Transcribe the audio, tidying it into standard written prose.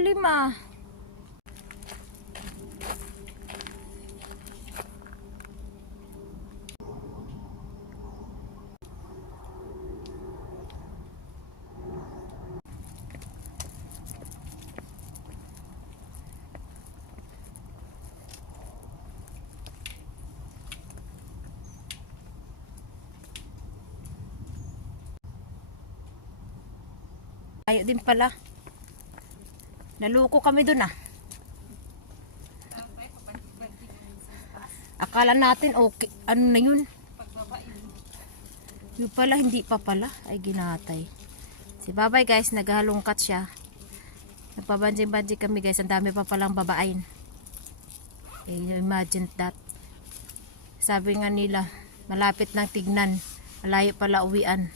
malalim ah. Ayaw din pala. Naluko kami dun ah. Akala natin okay. Ano na yun? Yung pala, hindi pa pala. Ay, ginatay. Si Babay guys, naghalungkat siya. Nagpabanjing-banjing kami guys. Ang dami pa palang babain. Imagine that. Sabi nga nila, malapit nang tignan. Malayo pala uwian.